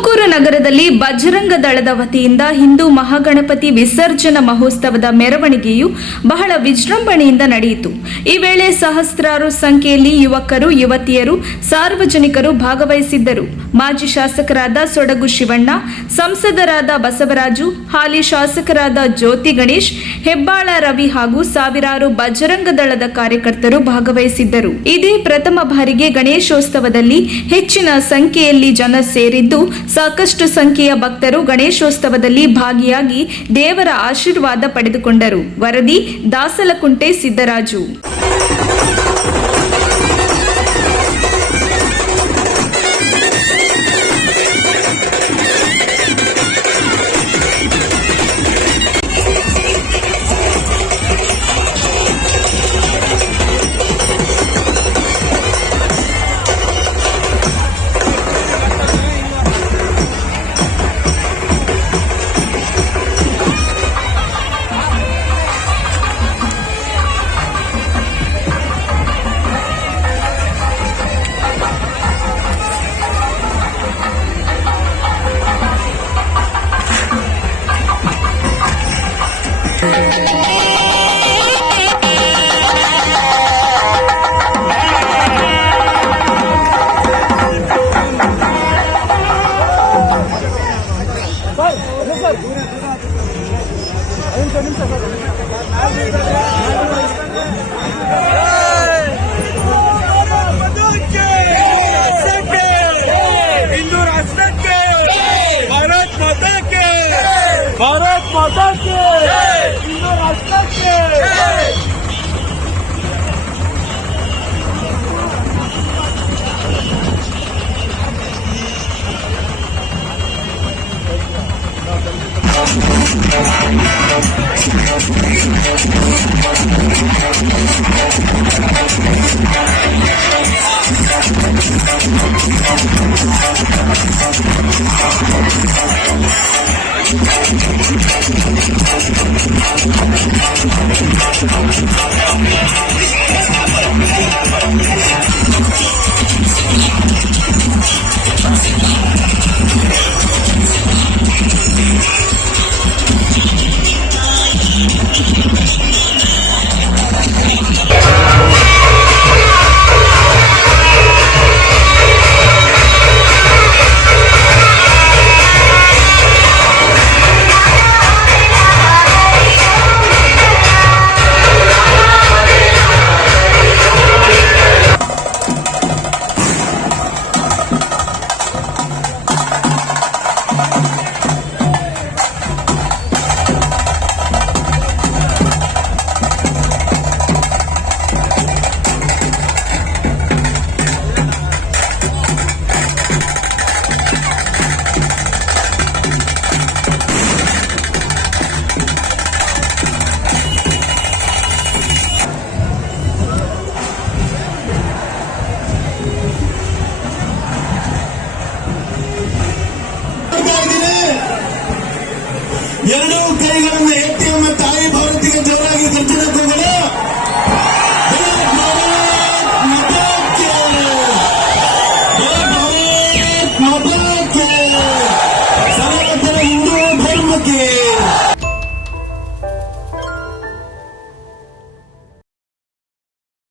ತುಮಕೂರು ನಗರದಲ್ಲಿ ಬಜರಂಗ ದಳದ ವತಿಯಿಂದ ಹಿಂದೂ ಮಹಾಗಣಪತಿ ವಿಸರ್ಜನಾ ಮಹೋತ್ಸವದ ಮೆರವಣಿಗೆಯು ಬಹಳ ವಿಜೃಂಭಣೆಯಿಂದ ನಡೆಯಿತು. ಈ ವೇಳೆ ಸಹಸ್ರಾರು ಸಂಖ್ಯೆಯಲ್ಲಿ ಯುವಕರು, ಯುವತಿಯರು, ಸಾರ್ವಜನಿಕರು ಭಾಗವಹಿಸಿದ್ದರು. ಮಾಜಿ ಶಾಸಕರಾದ ಸೊಡಗು ಶಿವಣ್ಣ, ಸಂಸದರಾದ ಬಸವರಾಜು, ಹಾಲಿ ಶಾಸಕರಾದ ಜ್ಯೋತಿ ಗಣೇಶ್, ಹೆಬ್ಬಾಳ ರವಿ ಹಾಗೂ ಸಾವಿರಾರು ಬಜರಂಗ ದಳದ ಕಾರ್ಯಕರ್ತರು ಭಾಗವಹಿಸಿದ್ದರು. ಇದೇ ಪ್ರಥಮ ಬಾರಿಗೆ ಗಣೇಶೋತ್ಸವದಲ್ಲಿ ಹೆಚ್ಚಿನ ಸಂಖ್ಯೆಯಲ್ಲಿ ಜನ ಸೇರಿದ್ದು, ಸಾಕಷ್ಟು ಸಂಖ್ಯೆಯ ಭಕ್ತರು ಗಣೇಶೋತ್ಸವದಲ್ಲಿ ಭಾಗಿಯಾಗಿ ದೇವರ ಆಶೀರ್ವಾದ ಪಡೆದುಕೊಂಡರು. ವರದಿ ದಾಸಲಕುಂಟೆ ಸಿದ್ದರಾಜು. भारत माता के हिंदू राष्ट्र के Thank you.